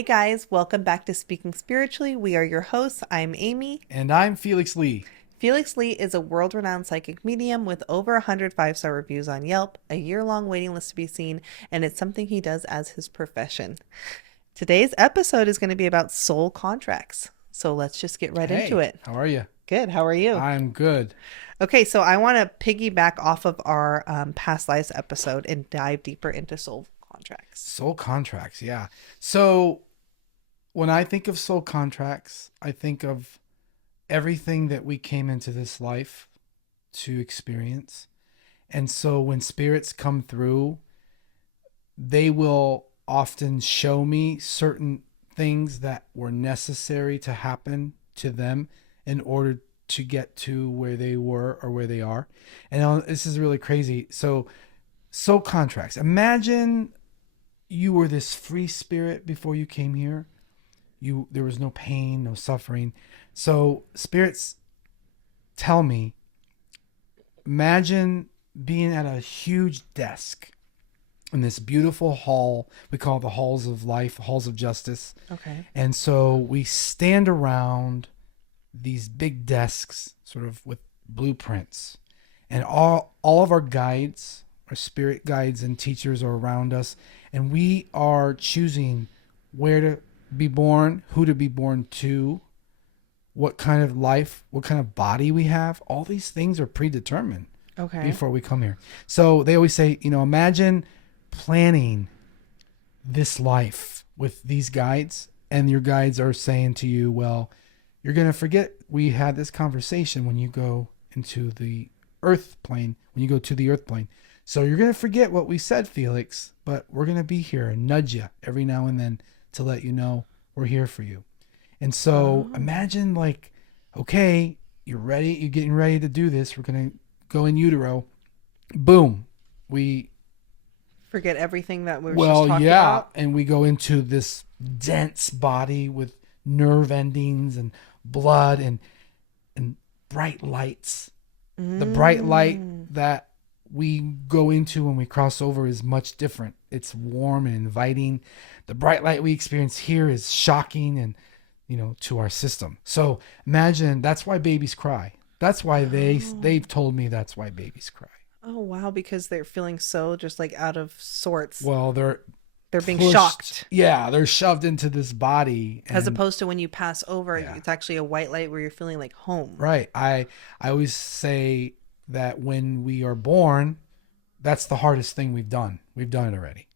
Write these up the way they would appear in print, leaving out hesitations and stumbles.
Hey guys, welcome back to Speaking Spiritually. We are your hosts. I'm Amy. And I'm Felix Lee. Felix Lee is a world-renowned psychic medium with over 100 5-star reviews on Yelp, a year-long waiting list to be seen, and it's something he does as his profession. Today's episode is going to be about soul contracts. So let's just get right into Hey, it. how are you? Good. How are you? I'm good. Okay, so I want to piggyback off of our past lives episode and dive deeper into soul contracts. Soul contracts, yeah. So when I think of soul contracts, I think of everything that we came into this life to experience. And so when spirits come through, they will often show me certain things that were necessary to happen to them in order to get to where they were or where they are. And this is really crazy. So soul contracts. Imagine you were this free spirit before you came here. There was no pain, no suffering. So spirits tell me, imagine being at a huge desk in this beautiful hall. We call it the halls of life, halls of justice. Okay. And so we stand around these big desks sort of with blueprints, and all of our guides, our spirit guides and teachers are around us, and we are choosing where to be born, who to be born to, what kind of life, what kind of body we have. All these things are predetermined before we come here. So they always say, imagine planning this life with these guides, and your guides are saying to you, well, you're going to forget we had this conversation when you go into the earth plane, when you go to the earth plane. So you're going to forget what we said, Felix, but we're going to be here and nudge you every now and then to let you know we're here for you. And so imagine okay, you're ready. You're getting ready to do this. We're going to go in utero. Boom. We forget everything that we were just talking about. And we go into this dense body with nerve endings and blood and bright lights. The bright light that we go into when we cross over is much different. It's warm and inviting. The bright light we experience here is shocking and to our system. So imagine that's why babies cry. That's why they've told me that's why babies cry. Oh wow, because they're feeling so just like out of sorts. Well, they're being pushed, shocked. Yeah, they're shoved into this body. As opposed to when you pass over, Yeah. It's actually a white light where you're feeling like home. Right. I always say that when we are born, that's the hardest thing we've done. We've done it already.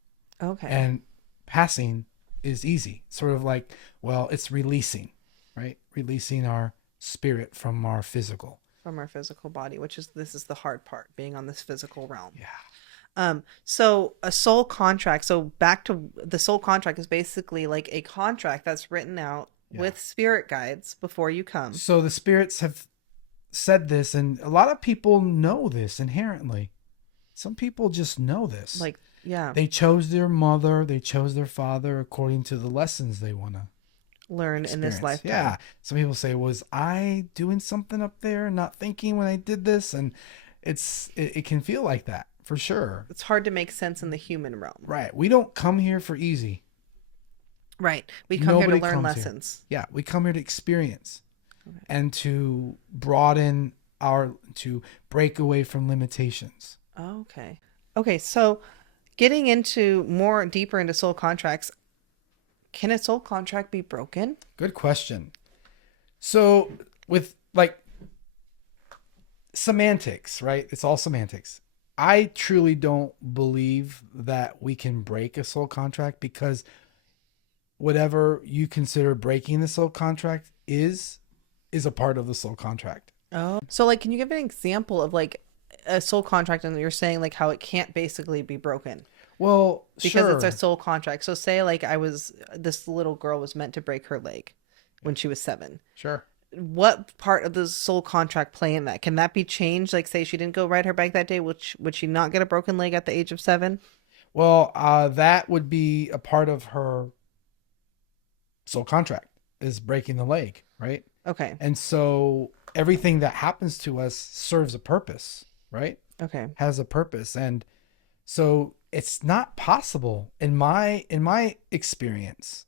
Okay. And passing is easy. Sort of like, well, it's releasing, right? Releasing our spirit from our physical. From our physical body, this is the hard part, being on this physical realm. Yeah. So a soul contract. So back to the soul contract is basically like a contract that's written out with spirit guides before you come. So the spirits have said this, and a lot of people know this inherently. Some people just know this. They chose their mother, they chose their father according to the lessons they want to learn in this lifetime. Yeah. Some people say, was I doing something up there, not thinking when I did this? And it can feel like that. For sure. It's hard to make sense in the human realm. Right. We don't come here for easy. Right. We come here to learn lessons. Here. Yeah. We come here to experience and to broaden to break away from limitations. Okay. Okay. So getting deeper into soul contracts, can a soul contract be broken? Good question. So with semantics, right? It's all semantics. I truly don't believe that we can break a soul contract, because whatever you consider breaking the soul contract is a part of the soul contract. Oh, so can you give an example of a soul contract, and you're saying how it can't basically be broken? Well, because it's a soul contract. So say this little girl was meant to break her leg when she was 7. Sure. What part of the soul contract play in that? Can that be changed? Say she didn't go ride her bike that day, would she not get a broken leg at the age of 7? Well, that would be a part of her soul contract, is breaking the leg, right? Okay. And so everything that happens to us serves a purpose, right? Okay. Has a purpose. And so it's not possible in my experience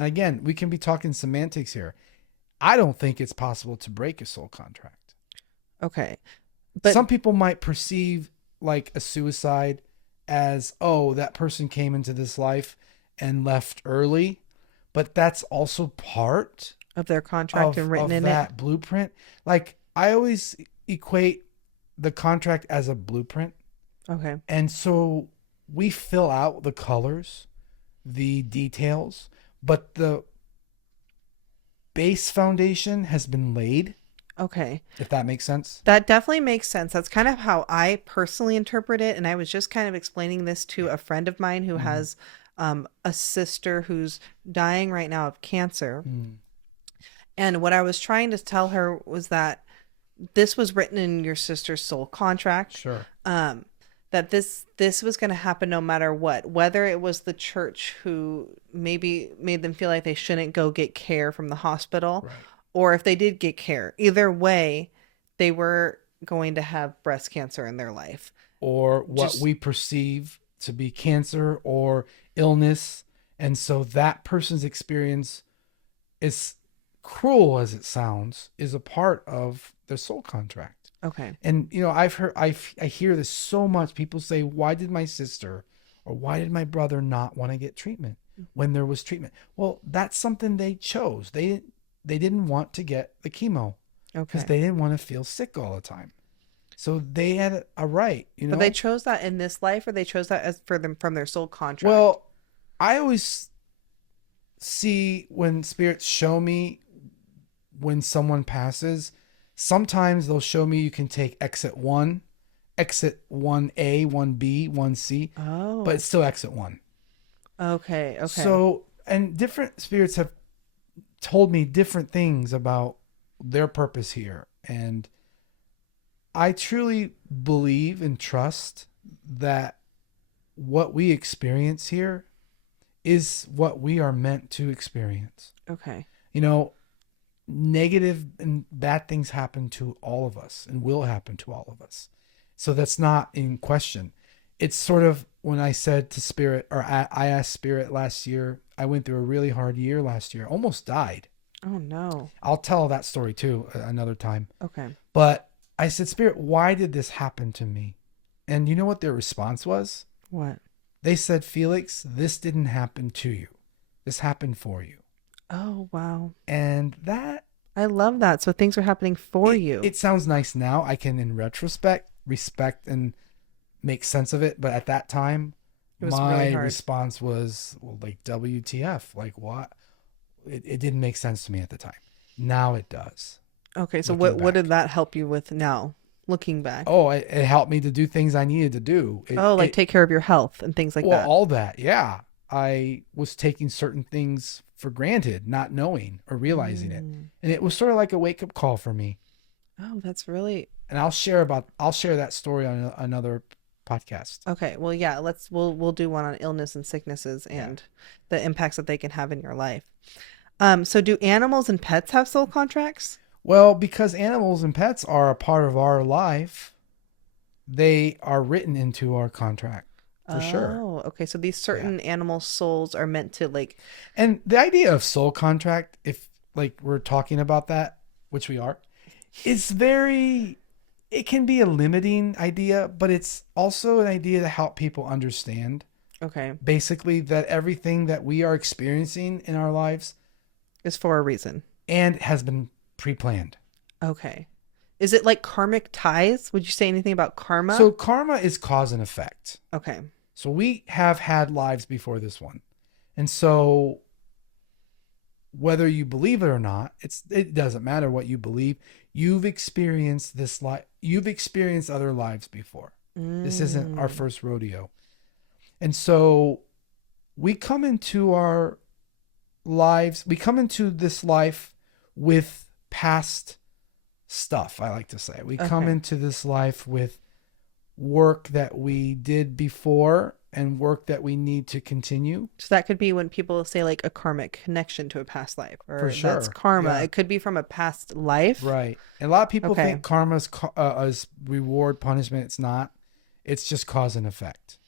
and again, we can be talking semantics here. I don't think it's possible to break a soul contract. Okay. But some people might perceive like a suicide as, oh, that person came into this life and left early, but that's also part of their contract and written in that blueprint. Like, I always equate the contract as a blueprint. Okay. And so we fill out the colors, the details, but the base foundation has been laid. Okay. If that makes sense. That definitely makes sense. That's kind of how I personally interpret it. And I was just kind of explaining this to a friend of mine who has a sister who's dying right now of cancer. And what I was trying to tell her was that this was written in your sister's soul contract. Sure. That this was going to happen no matter what, whether it was the church who maybe made them feel like they shouldn't go get care from the hospital, right, or if they did get care. Either way, they were going to have breast cancer in their life. Or what we perceive to be cancer or illness. And so that person's experience, is cruel as it sounds, is a part of their soul contract. Okay. And, you know, I hear this so much. People say, why did my sister or why did my brother not want to get treatment when there was treatment? Well, that's something they chose. They didn't want to get the chemo because they didn't want to feel sick all the time. So they had a right, you know. But they chose that in this life, or they chose that as for them from their soul contract? Well, I always see when spirits show me when someone passes, sometimes they'll show me you can take exit 1, exit 1A, 1B, 1C, but it's still exit 1. Okay. So, and different spirits have told me different things about their purpose here. And I truly believe and trust that what we experience here is what we are meant to experience. Okay. You know, negative and bad things happen to all of us and will happen to all of us. So that's not in question. It's sort of when I said to Spirit, or I asked Spirit last year, I went through a really hard year last year, almost died. Oh no. I'll tell that story too another time. Okay. But I said, Spirit, why did this happen to me? And you know what their response was? What? They said, Felix, this didn't happen to you. This happened for you. Oh, wow. And that... I love that. So things are happening for you. It sounds nice now. I can, in retrospect, respect and make sense of it. But at that time, my really response was, well, like, WTF? Like, what? It didn't make sense to me at the time. Now it does. Okay, so what did that help you with now, looking back? Oh, it helped me to do things I needed to do. Take care of your health and things like that. Well, all that, yeah. I was taking certain things for granted, not knowing or realizing it. And it was sort of like a wake-up call for me. Oh, that's really... And I'll share that story on another podcast. Okay, well, yeah, we'll do one on illness and sicknesses and the impacts that they can have in your life. So do animals and pets have soul contracts? Well, because animals and pets are a part of our life, they are written into our contract for sure. Oh, okay. So these certain animal souls are meant to like... And the idea of soul contract, if like we're talking about that, which we are, is it can be a limiting idea, but it's also an idea to help people understand. Okay. Basically that everything that we are experiencing in our lives is for a reason and has been pre-planned. Okay. Is it like karmic ties? Would you say anything about karma? So karma is cause and effect. Okay. So we have had lives before this one. And so whether you believe it or not, it doesn't matter what you believe. You've experienced this life. You've experienced other lives before. This isn't our first rodeo. And so we come into our lives, we come into this life with past stuff, I like to say. We come into this life with work that we did before and work that we need to continue. So that could be when people say like a karmic connection to a past life, or for sure. That's karma. Yeah. It could be from a past life. Right. And a lot of people think karma is reward, punishment. It's not. It's just cause and effect.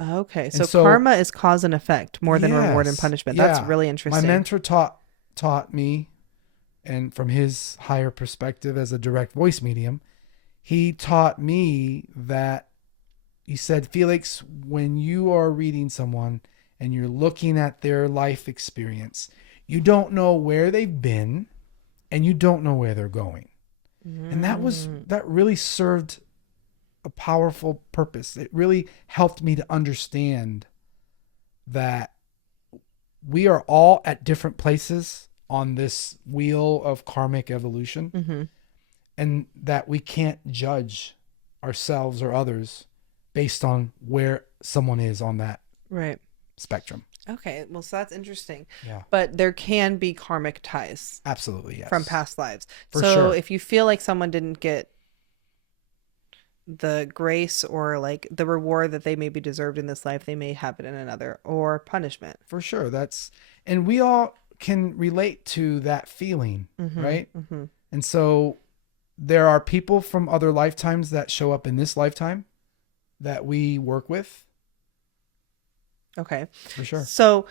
Okay. And So so, karma is cause and effect more than reward and yes, punishment. That's yeah, really my interesting. mentor taught me, and from his higher perspective as a direct voice medium, he taught me that he said, Felix, when you are reading someone and you're looking at their life experience, you don't know where they've been and you don't know where they're going. And Mm. that really served a powerful purpose. It really helped me to understand that we are all at different places on this wheel of karmic evolution, Mm-hmm. and that we can't judge ourselves or others based on where someone is on that Right. spectrum. Okay. Well, so that's interesting. Yeah, But there can be karmic ties absolutely. from Yes, past lives. for So sure. if you feel like someone didn't get the grace or like the reward that they maybe deserved in this life, they may have it in another, or punishment. For sure. And we all can relate to that feeling, Mm-hmm. right? Mm-hmm. And so there are people from other lifetimes that show up in this lifetime that we work with, Okay. for sure. So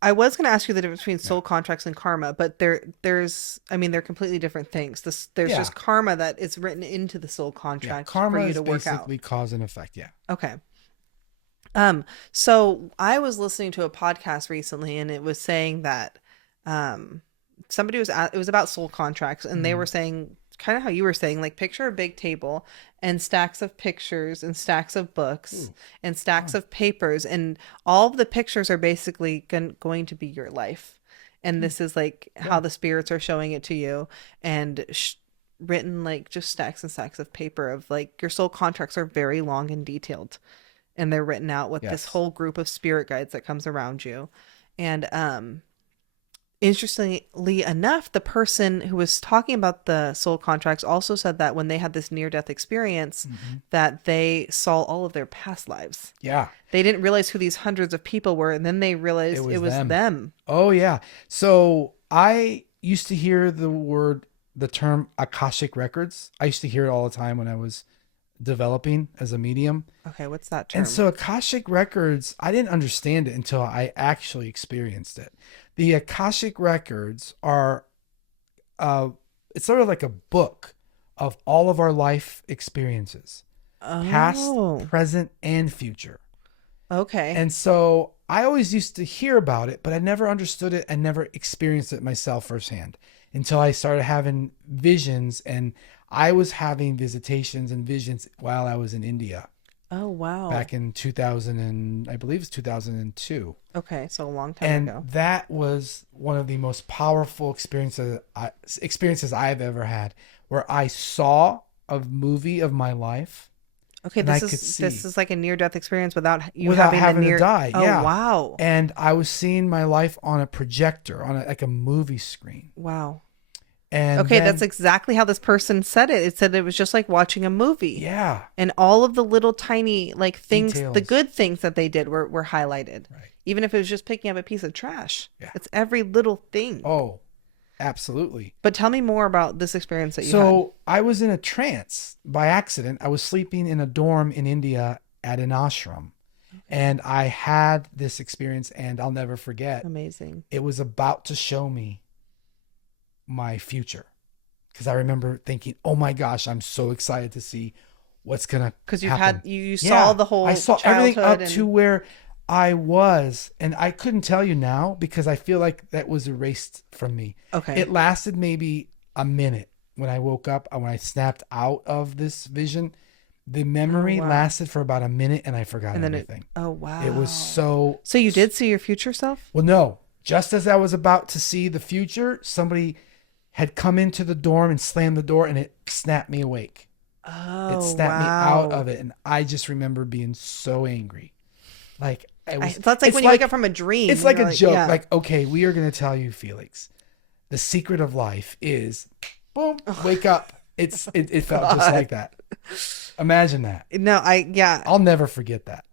I was going to ask you the difference between Yeah. soul contracts and karma, but there's, I mean, they're completely different things. There's Yeah. just karma that is written into the soul Yeah. contract for Karma you is to work out. basically cause and effect. Yeah. Okay. So I was listening to a podcast recently, and it was saying that, somebody it was about soul contracts, and they Mhm. were saying kind of how you were saying, like, picture a big table and stacks of pictures and stacks of books Ooh. and stacks Oh. of papers, and all of the pictures are basically going to be your life. And this is like how Yeah. the spirits are showing it to you, and written like just stacks and stacks of paper of like your soul contracts are very long and detailed, and they're written out with this Yes. whole group of spirit guides that comes around you. And interestingly enough, the person who was talking about the soul contracts also said that when they had this near death experience, Mhm. that they saw all of their past lives. Yeah. They didn't realize who these hundreds of people were, and then they It realized was it was them. them. Oh, yeah. So I used to hear the term Akashic Records. I used to hear it all the time when I was developing as a medium. Okay, what's that And term? so Akashic Records, I didn't understand it until I actually experienced it. The Akashic Records are, it's sort of like a book of all of our life experiences, past, Oh, present, and future. okay. And so I always used to hear about it, but I never understood it and never experienced it myself firsthand until I started having visions. And I was having visitations and visions while I was in India Oh, wow. back in 2000, and I believe it's 2002. Okay, so a long time And ago. that was one of the most powerful experiences I've ever had, where I saw a movie of my life Okay, and I this could is see like a near death experience without you without having the having to near. die. Oh, Yeah. wow. And I was seeing my life on a projector, like a movie screen. Wow. And Okay, that's then, exactly how this person said it. It said it was just like watching a movie. yeah, And all of the little tiny like things, the details. good things that they did were highlighted. Right. Even if it was just picking up a piece of trash. Yeah. It's every little thing. Oh, absolutely. But tell me more about this experience that you had. So I was in a trance by accident. I was sleeping in a dorm in India at an ashram. And I had this experience, and I'll never forget. Amazing. It was about to show me my future. Because I remember thinking, oh my gosh, I'm so excited to see what's going to Because you've happen. had you saw the whole I saw everything up childhood to where I was. And I couldn't tell you now because I feel like that was erased from me. Okay. It lasted maybe a minute when I woke up, when I snapped out of this vision. The memory Oh, wow. lasted for about a minute and I forgot And then everything. oh wow. It was so. So you did see your future self? Well, no. Just as I was about to see the future, somebody had come into the dorm and slammed the door, and it snapped me awake. Oh, It snapped wow. me out of it, and I just remember being so angry. Like it was. That's like it's when you wake up from a dream. It's like You're a joke. yeah. Like, okay, we are going to tell you, Felix, the secret of life is, boom, wake up. It felt just like that. Imagine that. No, yeah. I'll never forget that.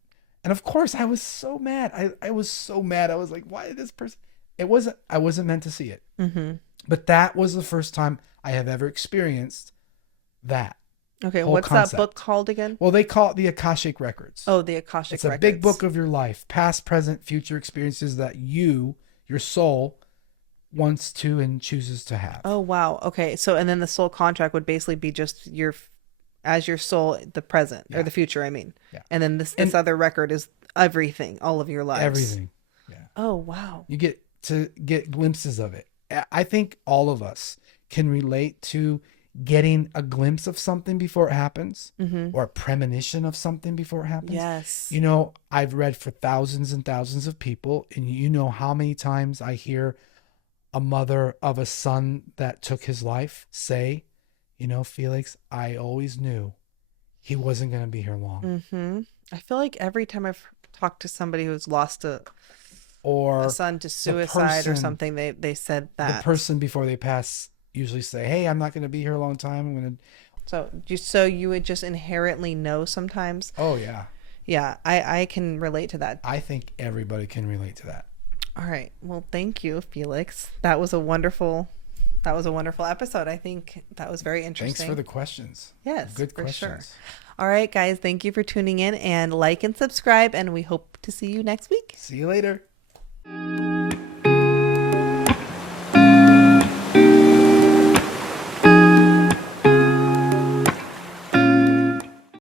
And of course, I was so mad. I was so mad. I was like, why did this person? I wasn't meant to see it. Mm-hmm. But that was the first time I have ever experienced that. Okay, whole what's that book concept. called again? Well, they call it the Akashic Records. Oh, the Akashic It's a Records. big book of your life, past, present, future experiences that your soul, wants to and chooses to have. Oh, wow. Okay, so and then the soul contract would basically be just as your soul, the present or Yeah. the future, I mean. Yeah. And then this And other record is everything, all of your lives. everything. Yeah. Oh, wow. You get to get glimpses of it. I think all of us can relate to getting a glimpse of something before it happens, or a premonition of something before it happens. Yes. You know, I've read for thousands and thousands of people, and you know how many times I hear a mother of a son that took his life say, you know, Felix, I always knew he wasn't going to be here long. Mm-hmm. I feel like every time I've talked to somebody who's lost a Or son to suicide or person- something, they said that. the person before they pass usually say, hey, I'm not going to be here a long time. I'm going to. So you would just inherently know sometimes. Oh, yeah. Yeah, I can relate to that. I think everybody can relate to that. All right. Well, thank you, Felix. That was a wonderful episode. I think that was very interesting. Thanks for the questions. Yes, Good for questions. sure. All right, guys. Thank you for tuning in, and like and subscribe, and we hope to see you next week. See you later.